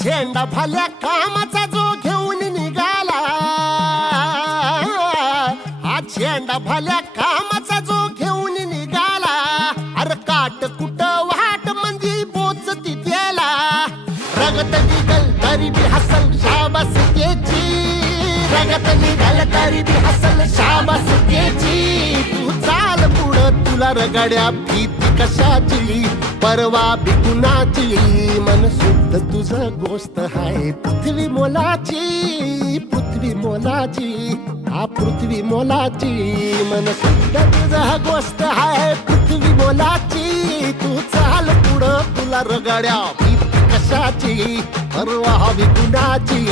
झेंडा भल्या कामाचा जो घेऊन निघाला, हा झेंडा भल्या कामाचा जो घेऊन निघाला, अरे काट कुट वाट मंदी बोचती त्याला, रगत निघल तरी बी हसल शाबास त्याची, रगत निघल तरी बी हसल शाबास त्याची, तू चाल पुढं तुला रगड्या भीती कशाची, परवा बी कुणाची, मन शुद्ध तुझं गोष्ट आहे पृथ्वी मोलाची, पृथ्वी मोलाची, हा पृथ्वी मोलाची, मन शुद्ध तुझं गोष्ट आहे पृथ्वी मोलाची, तू चाल पुढं तुला रगड्या भीती कशाची, परवा बी कुणाची.